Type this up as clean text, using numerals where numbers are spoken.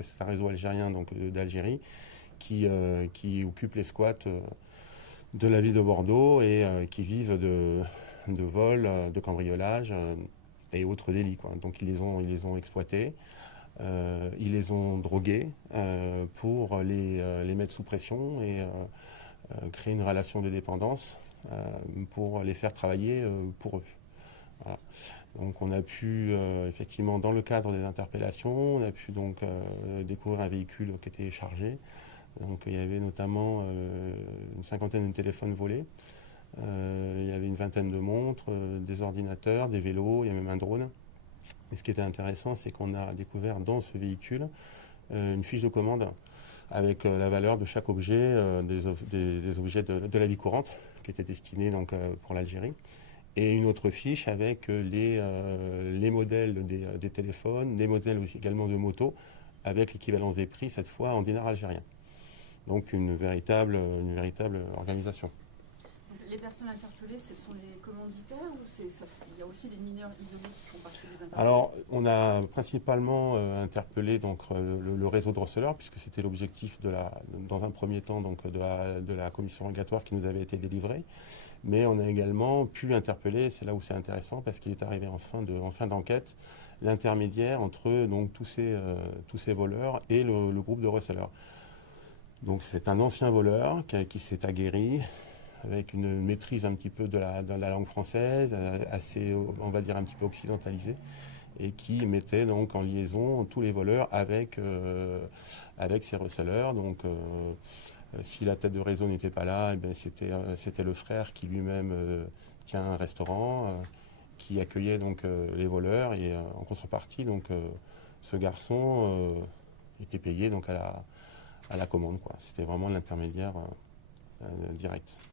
C'est un réseau algérien d'Algérie qui occupe les squats de la ville de Bordeaux et qui vivent de vols, de cambriolage et autres délits, quoi. Donc ils les ont exploités, ils les ont drogués pour les mettre sous pression et créer une relation de dépendance pour les faire travailler pour eux. Voilà. Donc on a pu, effectivement, dans le cadre des interpellations, on a pu donc découvrir un véhicule qui était chargé. Donc il y avait notamment une cinquantaine de téléphones volés, il y avait une vingtaine de montres, des ordinateurs, des vélos, il y a même un drone. Et ce qui était intéressant, c'est qu'on a découvert dans ce véhicule une fiche de commande avec la valeur de chaque objet, des objets de la vie courante, qui étaient destinés donc, pour l'Algérie, et une autre fiche avec les modèles des téléphones, les modèles aussi également de motos, avec l'équivalence des prix, cette fois en dinars algériens. Donc une véritable organisation. Les personnes interpellées, ce sont les commanditaires ou il y a aussi des mineurs isolés qui font partie des interpellés? Alors, on a principalement interpellé donc, le réseau de receleurs, puisque c'était l'objectif dans un premier temps donc, de la commission rogatoire qui nous avait été délivrée. Mais on a également pu interpeller, c'est là où c'est intéressant, parce qu'il est arrivé en fin d'enquête, l'intermédiaire entre donc, tous ces voleurs et le groupe de receleurs. Donc c'est un ancien voleur qui s'est aguerri avec une maîtrise un petit peu de la langue française, assez, on va dire, un petit peu occidentalisée, et qui mettait donc en liaison tous les voleurs avec ces receleurs. Donc si la tête de réseau n'était pas là, eh c'était le frère qui lui-même tient un restaurant, qui accueillait donc les voleurs, et en contrepartie, donc, ce garçon était payé donc, à la commande, quoi. C'était vraiment l'intermédiaire direct.